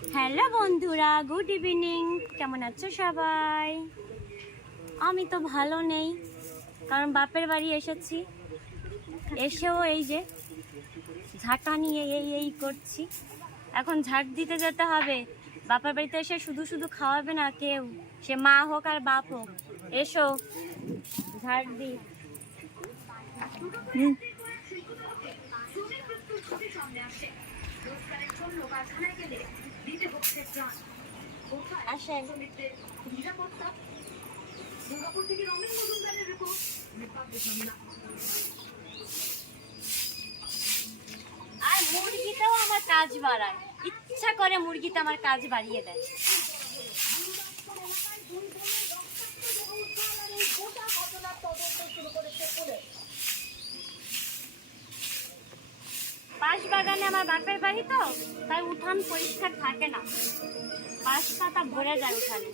Hello বন্ধুরা, good evening. কেমন আছো সবাই? আমি তো ভালো নেই, কারণ বাপের বাড়ি এসেছি। এসেও এই যে ঝাঁটা নিয়ে এই করছি। এখন ঝাঁট দিতে যেতে হবে। বাপের বাড়িতে এসে শুধু শুধু খাওয়াবে না কেউ, সে মা হোক আর বাপ হোক। এসো ঝাঁট দি। আসেন। আর মুরগিটাও আমার কাজ বাড়ায়, ইচ্ছা করে মুরগিটা আমার কাজ বাড়িয়ে দেয়। পাশ বাগানে আমার বাপের বাড়ি, তো তাই উঠান পরিষ্কার থাকে না, পাশ পাতা ভরে যায় উঠানে।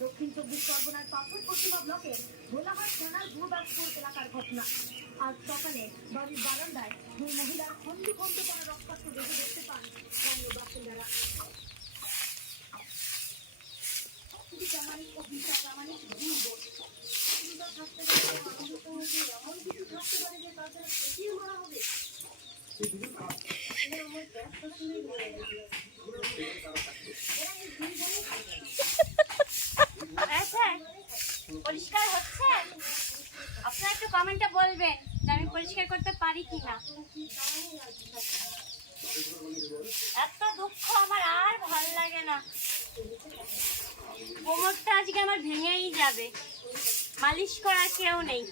দক্ষিণ 24 পরগনার পাথর প্রতিমা ব্লকের ভোলাহাট থানার ভূবাসপুর এলাকার ঘটনা। আজ সকালে বাড়ির বারান্দায় দুই মহিলার খন্ড খন্ড করা রক্তাক্ত দেহ দেখতে পান স্থানীয় বাসিন্দারা। প্রামাণিক ও বিচার প্রামাণিক দুই বোন থাকতে পারে, এমন কিছু থাকতে পারে যে তাদের প্রতিও মারা হবে। পরিষ্কার হচ্ছে? আপনারা একটু কমেন্টে বলবেন যে আমি পরিষ্কার করতে পারি কিনা। এত দুঃখ আমার আর ভাল লাগে না। কোমরটা আজকে আমার ভেঙেই যাবে, মালিশ করার কেউ নেই।